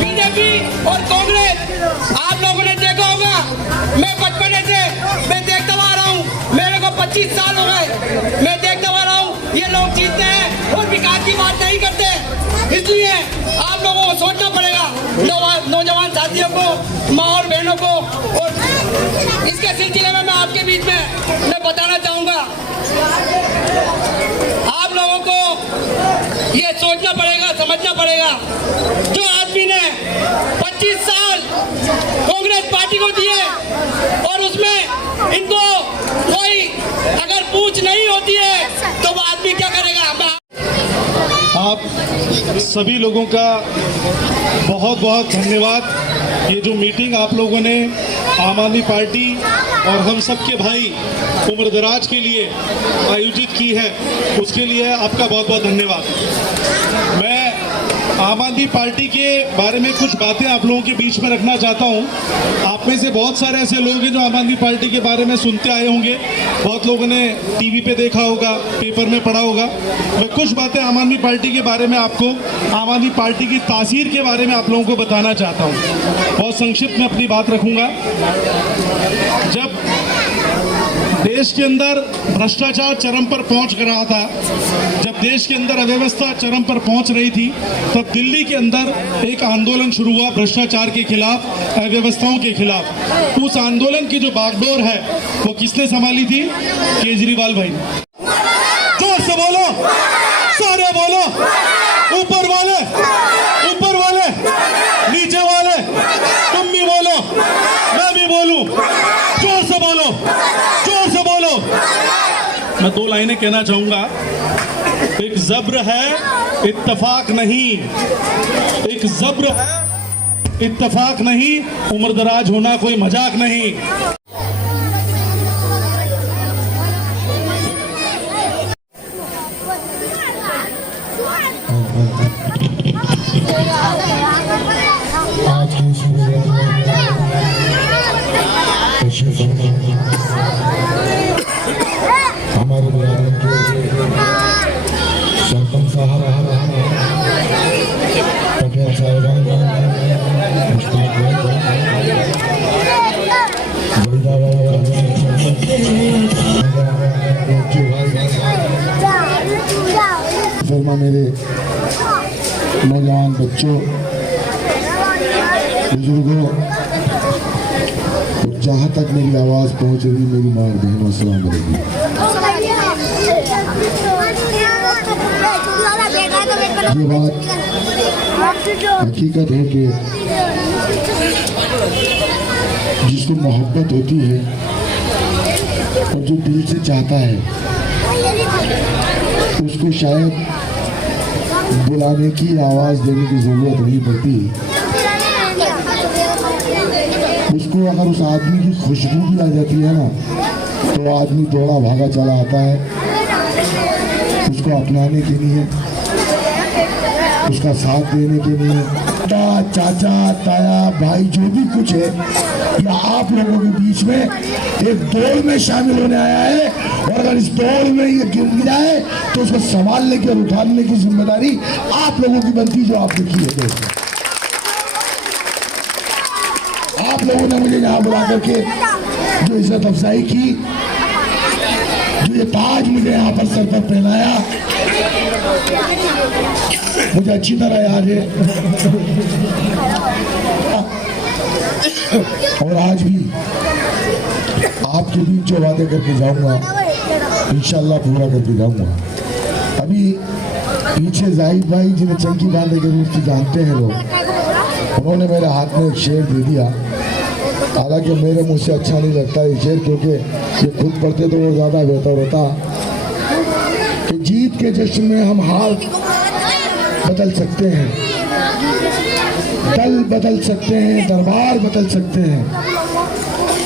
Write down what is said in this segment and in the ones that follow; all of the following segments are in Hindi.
बीजेपी और कांग्रेस, आप लोगों ने देखा होगा, मैं बचपन से मैं देखता आ रहा हूँ, मेरे को 25 साल हो गए, मैं देखता आ रहा हूँ ये लोग जीतते हैं और विकास की बात नहीं करते। इसलिए आप लोगों को सोचना पड़ेगा, नौजवान साथियों को, माँ और बहनों को। और इसके सिलसिले में मैं आपके बीच में मैं बताना चाहूँगा, आप लोगों को ये सोचना पड़ेगा, समझना पड़ेगा, जो आदमी ने 25 साल कांग्रेस पार्टी को दिए और उसमें इनको कोई अगर पूछ नहीं होती है तो वो आदमी क्या करेगा। आप सभी लोगों का बहुत बहुत धन्यवाद। ये जो मीटिंग आप लोगों ने आम आदमी पार्टी और हम सबके भाई उम्रदराज के लिए आयोजित की है, उसके लिए आपका बहुत बहुत धन्यवाद। मैं आम आदमी पार्टी के बारे में कुछ बातें आप लोगों के बीच में रखना चाहता हूं। आप में से बहुत सारे ऐसे लोग हैं जो आम आदमी पार्टी के बारे में सुनते आए होंगे, बहुत लोगों ने टीवी पे देखा होगा, पेपर में पढ़ा होगा। मैं कुछ बातें आम आदमी पार्टी के बारे में आपको, आम आदमी पार्टी की तासीर के बारे में आप लोगों को बताना चाहता हूँ। बहुत संक्षिप्त में अपनी बात रखूँगा। जब देश के अंदर भ्रष्टाचार चरम पर पहुंच रहा था, जब देश के अंदर अव्यवस्था चरम पर पहुंच रही थी, तब दिल्ली के अंदर एक आंदोलन शुरू हुआ भ्रष्टाचार के खिलाफ, अव्यवस्थाओं के खिलाफ। उस आंदोलन की जो बागडोर है वो किसने संभाली थी? केजरीवाल भाई। जोर से बोलो, सारे बोलो, ऊपर वाले, ऊपर वाले, नीचे वाले, तुम भी बोलो, मैं भी बोलूं, जोर से बोलो, जोर से बोलो। मैं 2 लाइनें कहना चाहूंगा। एक जब्र है, इत्तफाक नहीं। एक जब्र है, इत्तफाक नहीं। उम्रदराज होना कोई मजाक नहीं। हमारे बिहार के सरपंच साहब पटेल साहब, मेरे नौजवान बच्चों, बुजुर्गों, जहाँ तक मेरी आवाज़ पहुँच रही, मेरी माँ और बहनों, सलाम अलैकुम। ये बात हकीकत है कि जिसको मोहब्बत होती है और जो दिल से चाहता है, उसको शायद बुलाने की, आवाज़ देने की ज़रूरत नहीं पड़ती। उसको अगर उस आदमी की खुशबू भी आ जाती है ना, तो आदमी दौड़ा भागा चला आता है उसको अपनाने के लिए, उसका साथ देने के लिए। चाचा, ताया, भाई, जो भी कुछ है, या आप लोगों के बीच में एक दौड़ में शामिल होने आया है, और अगर इस दौड़ में ये गिर जाए तो उसको संभालने की और उठाने की जिम्मेदारी आप लोगों की बनती, जो आपने की है। दोस्तों, आप लोगों ने मुझे यहाँ बुला करके जो इज्जत अफजाई की, जो ये ताज मुझे यहाँ पर सर पर पहनाया, मुझे अच्छी तरह याद है। और आज भी आपके बीच जो वादे करके जाऊंगा, इंशाल्लाह पूरा करके जाऊंगा। अभी पीछे जाहिद भाई, जिन्हें चंकी बांधे के रूप से जानते हैं लोग, उन्होंने मेरे हाथ में एक शेर दे दिया। हालांकि मेरे मुझ से अच्छा नहीं लगता ये शेर, क्योंकि ये खुद पढ़ते तो वो ज़्यादा बेहतर होता। कि जीत के जश्न में हम हाल बदल सकते हैं, दल बदल सकते हैं, दरबार बदल सकते हैं,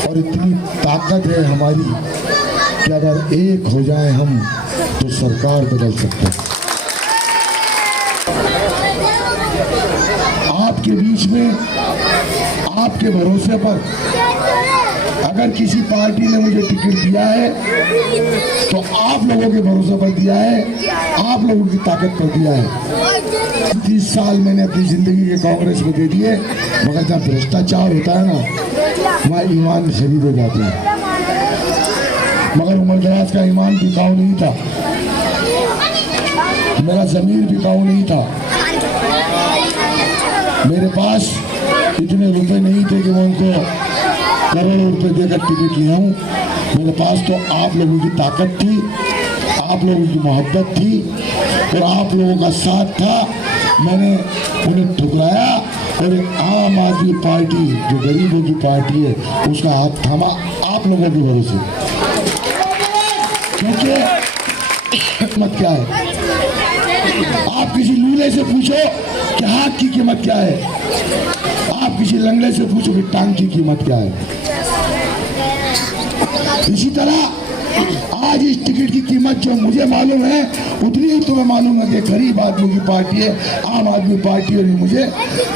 और इतनी ताकत है हमारी कि अगर एक हो जाए हम तो सरकार बदल सकते हैं। आपके बीच में, आपके भरोसे पर अगर किसी पार्टी ने मुझे टिकट दिया है तो आप लोगों के भरोसे पर दिया है, आप लोगों की ताकत पर दिया है। 30 साल मैंने अपनी जिंदगी के कांग्रेस में दे दिए, मगर जब भ्रष्टाचार होता है ना, वहाँ ईमान खरीदे जाते हैं। मगर उमर दराज का ईमान बिकाऊ नहीं था, मेरा जमीर बिकाऊ नहीं था। मेरे पास इतने रुपए नहीं थे कि मैं उनको करोड़ों रुपए देकर टिकट ले आऊं। मेरे पास तो आप लोगों की ताकत थी, आप लोगों की मोहब्बत थी और आप लोगों का साथ था। मैंने उन्हें ठुकराया और एक आम आदमी पार्टी जो गरीबों की पार्टी है उसका हाथ थामा आप लोगों की वजह से। क्योंकि कीमत क्या है, आप किसी लूले से पूछो कि हाथ की कीमत क्या है, आप किसी लंगड़े से पूछो कि टांग की कीमत क्या है। इसी तरह आज इस टिकट की कीमत जो मुझे मालूम है उतनी ही तुम्हें मालूम है कि गरीब आदमी की पार्टी है, आम आदमी पार्टी, और मुझे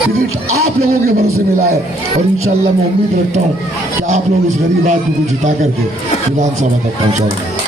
टिकट आप लोगों के भरोसे मिला है। और इंशाल्लाह मैं उम्मीद रखता हूँ कि आप लोग इस गरीब आदमी को जिता करके विधानसभा तक पहुँचाएंगे।